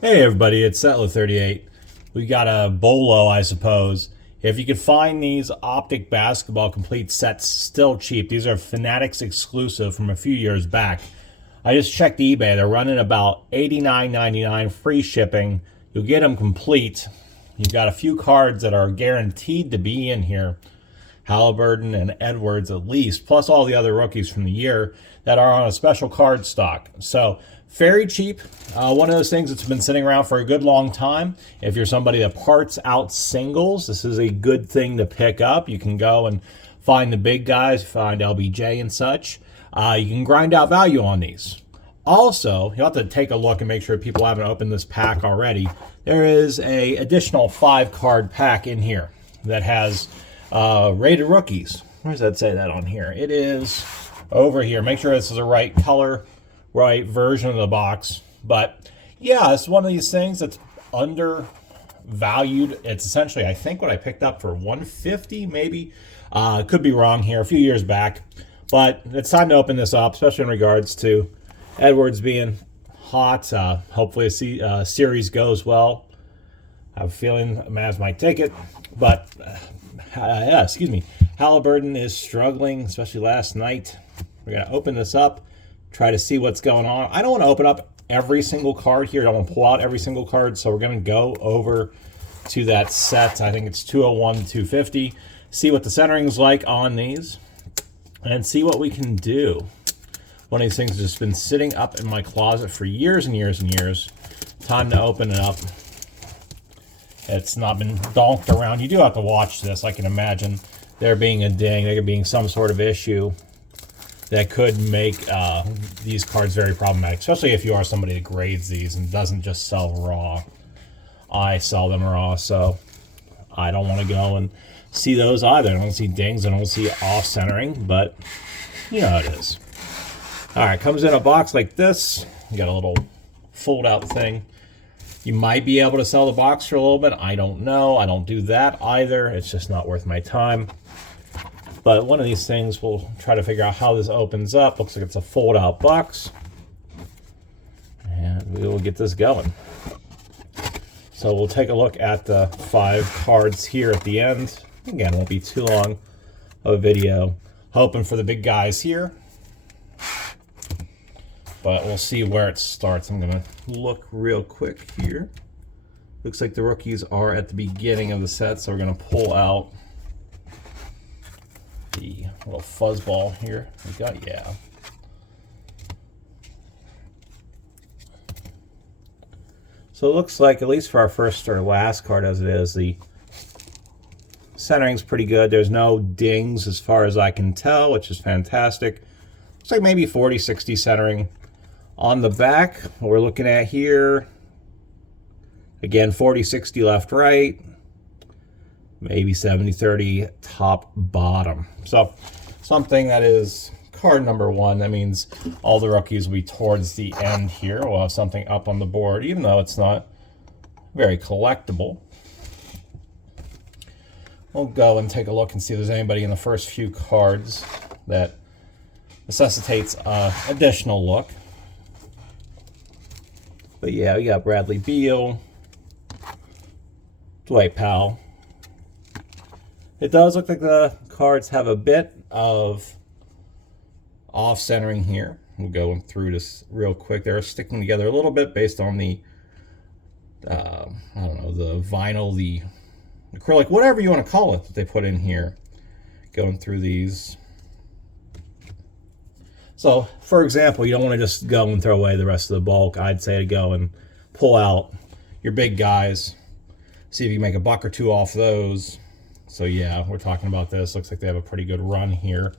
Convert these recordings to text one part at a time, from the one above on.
Hey everybody, it's Settler38. We got a bolo, I suppose. If you could find these Optic Basketball complete sets still cheap, these are Fanatics exclusive from a few years back. I just checked eBay. They're running about $89.99 free shipping. You'll get them complete. You've got a few cards that are guaranteed to be in here. Halliburton and Edwards at least, plus all the other rookies from the year that are on a special card stock. So very cheap. One of those things that's been sitting around for a good long time. If you're somebody that parts out singles, this is a good thing to pick up. You can go and find the big guys, find LBJ and such. You can grind out value on these. Also, you'll have to take a look and make sure people haven't opened this pack already. There is a additional 5-card pack in here that has rated rookies. Where does that say that on here? It is over here. Make sure this is the right color, right version of the box. But yeah, it's one of these things that's undervalued. It's essentially, I think, what I picked up for $150 maybe. Could be wrong here, a few years back. But it's time to open this up, especially in regards to Edwards being hot. Hopefully the series goes well. I have a feeling Mavs might take it. But yeah, excuse me. Halliburton is struggling, especially last night. We're going to open this up, try to see what's going on. I don't want to open up every single card here. I don't want to pull out every single card, so we're going to go over to that set. I think it's 201 to 250. See what the centering's like on these, and see what we can do. One of these things has just been sitting up in my closet for years and years and years. Time to open it up. It's not been donked around. You do have to watch this. I can imagine there being a ding, there being some sort of issue that could make these cards very problematic, especially if you are somebody that grades these and doesn't just sell raw. I sell them raw, so I don't want to go and see those either. I don't see dings, I don't see off-centering, but you know how it is. All right, comes in a box like this. You got a little fold-out thing. You might be able to sell the box for a little bit. I don't know. I don't do that either. It's just not worth my time. But one of these things, we'll try to figure out how this opens up. Looks like it's a fold-out box. And we will get this going. So we'll take a look at the 5 cards here at the end. Again, it won't be too long of a video. Hoping for the big guys here. But we'll see where it starts. I'm going to look real quick here. Looks like the rookies are at the beginning of the set, so we're going to pull out the little fuzzball here. We got, yeah. So it looks like, at least for our first or last card as it is, the centering's pretty good. There's no dings as far as I can tell, which is fantastic. Looks like maybe 40-60 centering. On the back, what we're looking at here, again, 40-60 left, right, maybe 70-30 top, bottom. So something that is card number 1. That means all the rookies will be towards the end here. We'll have something up on the board, even though it's not very collectible. We'll go and take a look and see if there's anybody in the first few cards that necessitates an additional look. But yeah, we got Bradley Beal, Dwight Powell. It does look like the cards have a bit of off-centering here. We'll go through this real quick. They're sticking together a little bit based on the, I don't know, the vinyl, the acrylic, whatever you want to call it that they put in here. Going through these. So, for example, you don't want to just go and throw away the rest of the bulk. I'd say to go and pull out your big guys, see if you can make a buck or two off those. So yeah, we're talking about this. Looks like they have a pretty good run here.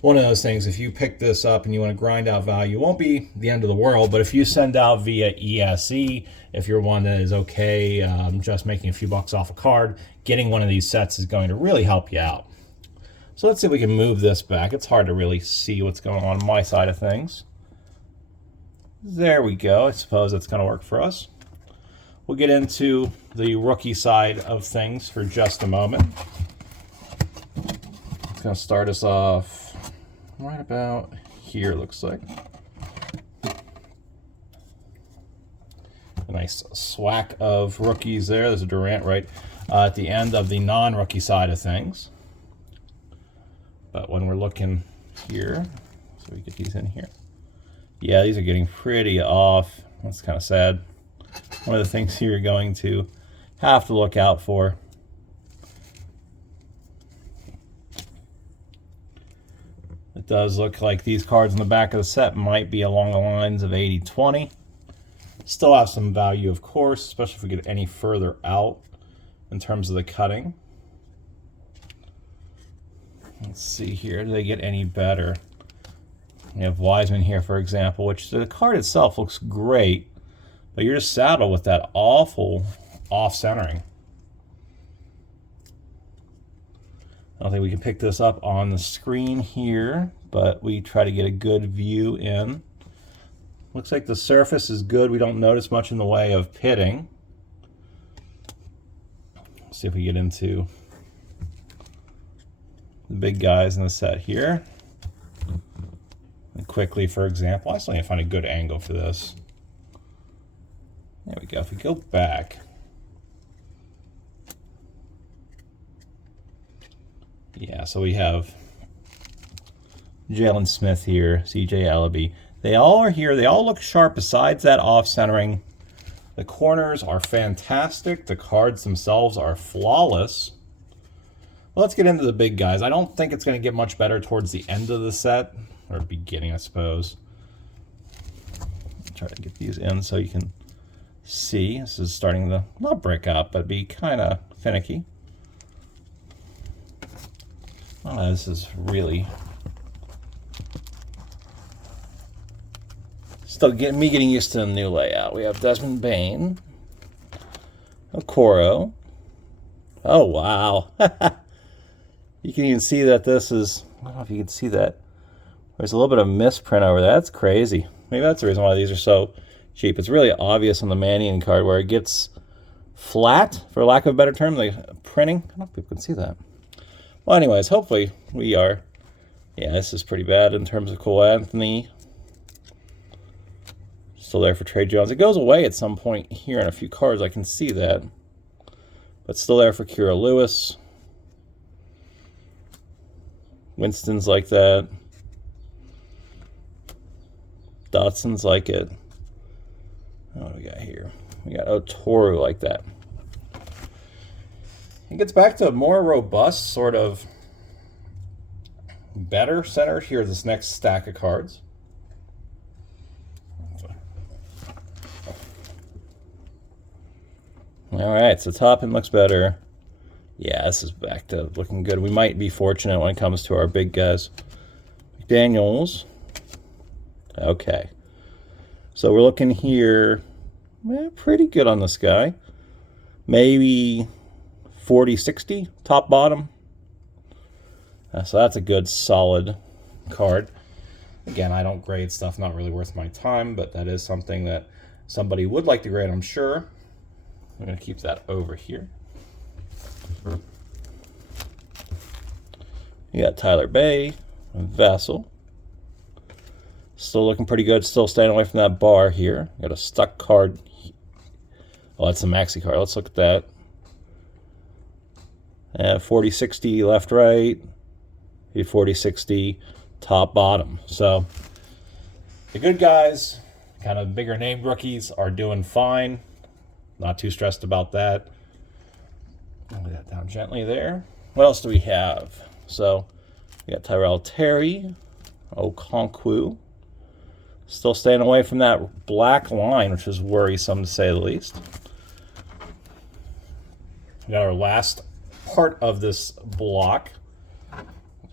One of those things, if you pick this up and you want to grind out value, it won't be the end of the world, but if you send out via ESE, if you're one that is okay just making a few bucks off a card, getting one of these sets is going to really help you out. So let's see if we can move this back. It's hard to really see what's going on my side of things. There we go. I suppose that's going to work for us. We'll get into the rookie side of things for just a moment. It's going to start us off right about here, looks like. A nice swack of rookies there. There's a Durant right at the end of the non-rookie side of things. But when we're looking here, so we get these in here. Yeah, these are getting pretty off. That's kind of sad. One of the things you're going to have to look out for. It does look like these cards in the back of the set might be along the lines of 80-20. Still have some value, of course, especially if we get any further out in terms of the cutting. Let's see here. Do they get any better? We have Wiseman here, for example, which the card itself looks great, but you're just saddled with that awful off-centering. I don't think we can pick this up on the screen here, but we try to get a good view in. Looks like the surface is good. We don't notice much in the way of pitting. Let's see if we get into the big guys in the set here. And quickly, for example, I still need to find a good angle for this. There we go. If we go back, yeah, so we have Jalen Smith here, CJ Ellaby. They all are here. They all look sharp besides that off-centering. The corners are fantastic. The cards themselves are flawless. Well, let's get into the big guys. I don't think it's going to get much better towards the end of the set, or beginning, I suppose. Try to get these in so you can see. This is starting to not break up, but be kind of finicky. Oh, this is really still getting used to the new layout. We have Desmond Bain, Okoro. Oh, wow. You can even see that this is, I don't know if you can see that. There's a little bit of misprint over there. That's crazy. Maybe that's the reason why these are so cheap. It's really obvious on the Mannion card where it gets flat, for lack of a better term, like printing. I don't know if people can see that. Well, anyways, hopefully we are. Yeah, this is pretty bad in terms of Cole Anthony. Still there for Trey Jones. It goes away at some point here in a few cards. I can see that. But still there for Kira Lewis. Winston's like that. Dotson's like it. What do we got here? We got Otoru like that. It gets back to a more robust, sort of better center here, this next stack of cards. All right, so top end looks better. Yeah, this is back to looking good. We might be fortunate when it comes to our big guys. McDaniels. Okay. So we're looking here, pretty good on this guy. Maybe 40-60, top bottom. So that's a good solid card. Again, I don't grade stuff, not really worth my time, but that is something that somebody would like to grade, I'm sure. I'm going to keep that over here. You got Tyler Bay, Vassell. Still looking pretty good. Still staying away from that bar here. Got a stuck card. Oh, that's a maxi card. Let's look at that. 40-60 left, right. 40-60 top, bottom. So the good guys, kind of bigger named rookies, are doing fine. Not too stressed about that. Lay that down gently there. What else do we have? So we got Tyrell Terry, Okonkwo. Still staying away from that black line, which is worrisome to say the least. We got our last part of this block.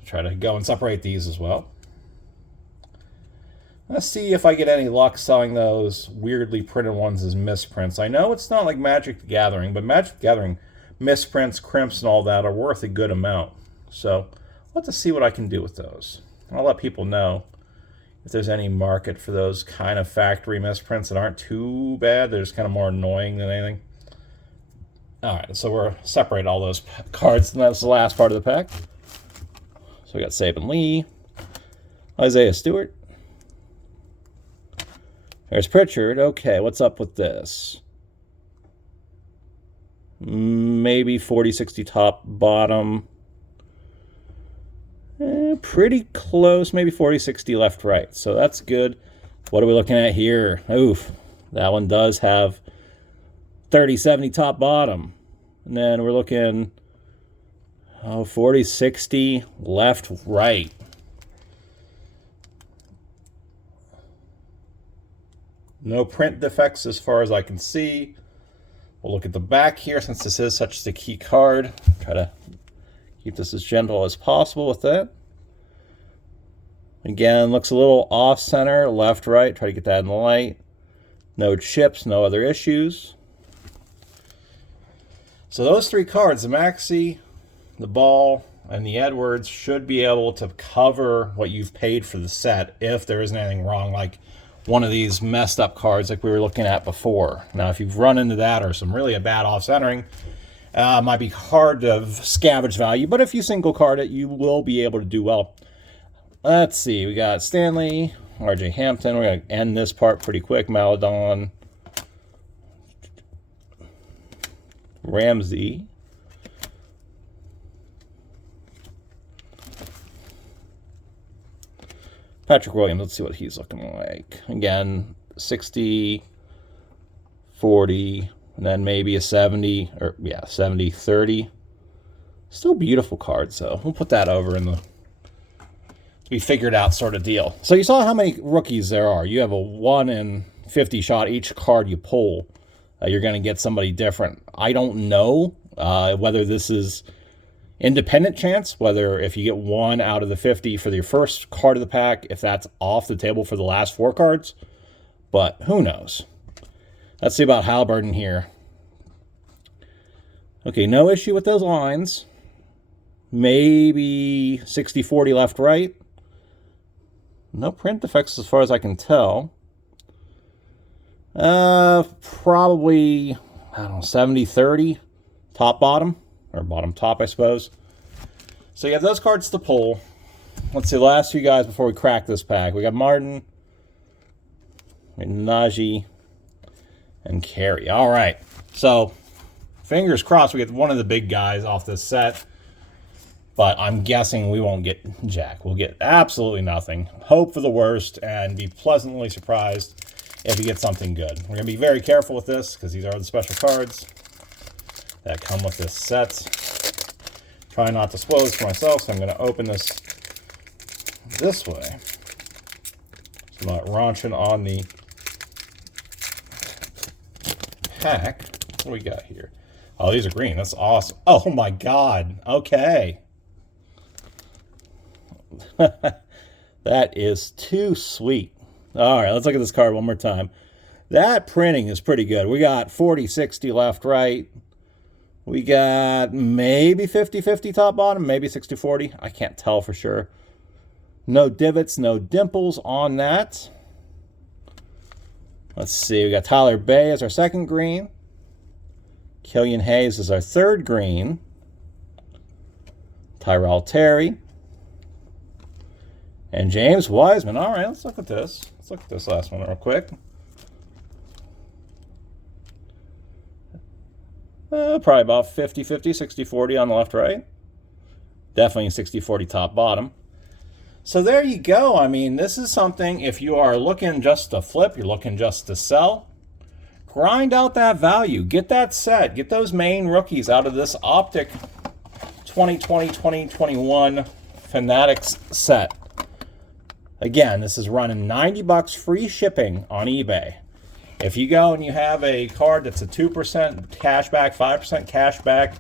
Try to go and separate these as well. Let's see if I get any luck selling those weirdly printed ones as misprints. I know it's not like Magic the Gathering, but Magic the Gathering misprints, crimps, and all that are worth a good amount. So I'll have to see what I can do with those. I'll let people know if there's any market for those kind of factory misprints that aren't too bad. They're just kind of more annoying than anything. All right, so we're separating all those cards, and that's the last part of the pack. So we got Saban Lee, Isaiah Stewart. There's Pritchard. Okay, what's up with this? maybe 40-60 top bottom. Pretty close, maybe 40-60 left right. So that's good. What are we looking at here? Oof, that one does have 30-70 top bottom. And then we're looking 40-60 left right. No print defects as far as I can see. We'll look at the back here since this is such a key card. Try to keep this as gentle as possible with that. Again, looks a little off center, left, right. Try to get that in the light. No chips, no other issues. So those three cards, the Maxi, the Ball, and the Edwards, should be able to cover what you've paid for the set if there isn't anything wrong, like one of these messed up cards like we were looking at before. Now, if you've run into that or some really bad off-centering, it might be hard to scavenge value, but if you single card it, you will be able to do well. Let's see, we got Stanley, RJ Hampton. We're going to end this part pretty quick. Maladon, Ramsey, Patrick Williams. Let's see what he's looking like. Again, 60, 40, and then maybe a 70, or yeah, 70, 30. Still beautiful cards, though. We'll put that over in the we figured out sort of deal. So you saw how many rookies there are. You have a 1 in 50 shot. Each card you pull, you're going to get somebody different. I don't know whether this is independent chance, whether if you get 1 out of the 50 for your first card of the pack, if that's off the table for the last 4 cards. But who knows? Let's see about Halliburton here. Okay, no issue with those lines. Maybe 60-40 left, right. No print defects as far as I can tell. Probably, I don't know, 70-30 top bottom, or bottom top, I suppose. So you have those cards to pull. Let's see, the last few guys before we crack this pack. We got Martin, Najee, and Carey. All right, so fingers crossed we get one of the big guys off this set. But I'm guessing we won't get jack. We'll get absolutely nothing. Hope for the worst and be pleasantly surprised if we get something good. We're going to be very careful with this because these are the special cards that come with this set. Try not to spoil this for myself, so I'm going to open this way. So I'm not raunching on the pack. What do we got here? Oh, these are green. That's awesome. Oh, my God. Okay. That is too sweet. All right, let's look at this card one more time. That printing is pretty good. We got 40-60 left, right. We got maybe 50-50 top bottom, maybe 60-40. I can't tell for sure. No divots, no dimples on that. Let's see. We got Tyler Bay as our second green. Killian Hayes is our third green. Tyrell Terry. And James Wiseman. All right, let's look at this. Let's look at this last one real quick. Probably about 50-50, 60-40 on the left, right. Definitely 60-40 top bottom. So there you go. I mean, this is something, if you are looking just to flip, you're looking just to sell, grind out that value. Get that set. Get those main rookies out of this Optic 2020-2021 Fanatics set. Again, this is running $90 free shipping on eBay. If you go and you have a card that's a 2% cash back, 5% cash back,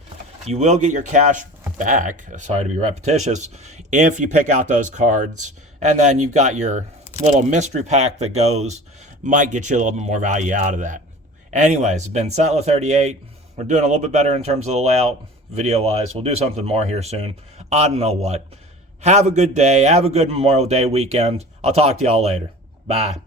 you will get your cash back. Sorry to be repetitious. If you pick out those cards, and then you've got your little mystery pack that goes, might get you a little bit more value out of that. Anyways, it's been Settler38. We're doing a little bit better in terms of the layout, video-wise. We'll do something more here soon. I don't know what. Have a good day. Have a good Memorial Day weekend. I'll talk to y'all later. Bye.